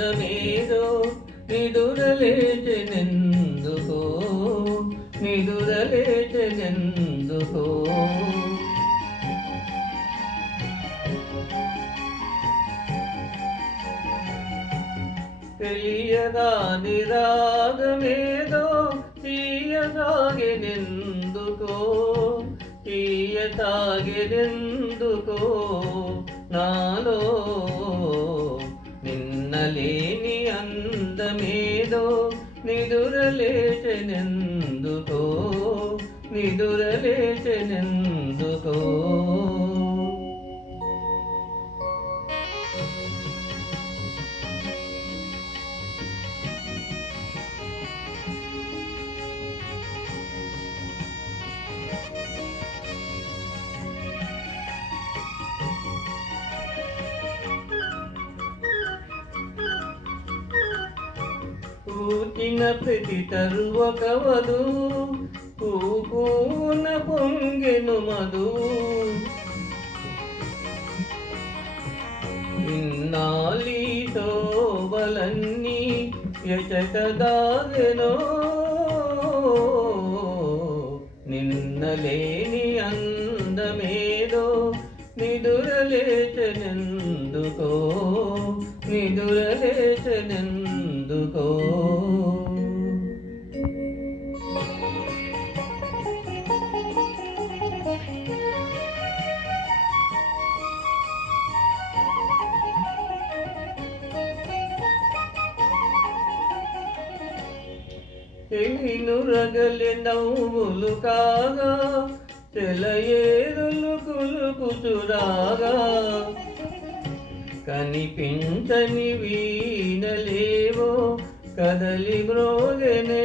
అందమేదో నిదురలేచెనెందుకో నిదురలేచెనెందుకో తెలియదాని రాగమేదో తీయసాగెనెందుకో తీయసాగెనెందుకో నాలో నిన్నలేని అందమేదో నిదురలేచెనెందుకో నిదురలేచెనెందుకో పూచిన ప్రతి తరువక వధు పూన పొంగెను మధు ఇన్నాళ్ళీ శోభలన్నీ ఎచట దాగెనో నిన్నలేని అందమేదో నిదురలేచెనెందుకో నిదురలేచెనెందుకో ఎలినురగలె నవ్వులు కాగా తెలయేరులు కులుకుచురాగా కనిపించని వీణలేవో కదలి మ్రోగెనే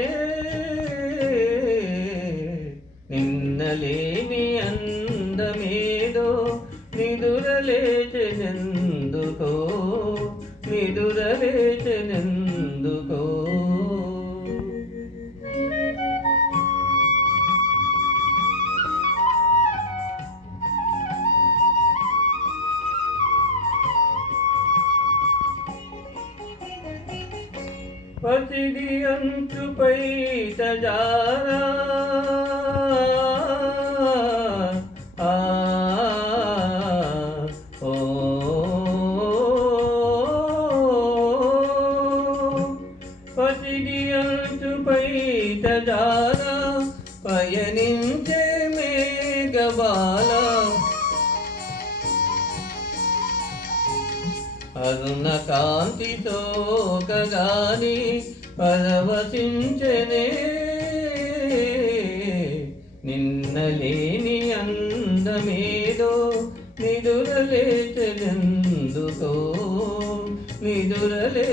నిన్నలేని అందమేదో నిదురలేచెనెందుకో నిదురలేచెనెందుకో పసిడి అంచుపై తజారా పసిడి అంచుపై తజారా పయనించే మేఘబాల అరుణ కాంతి సోకగాని పరవశించెనే నిన్నలేని అందమేదో నిదురలేచెనెందుకో నిదురలేచెనెందుకో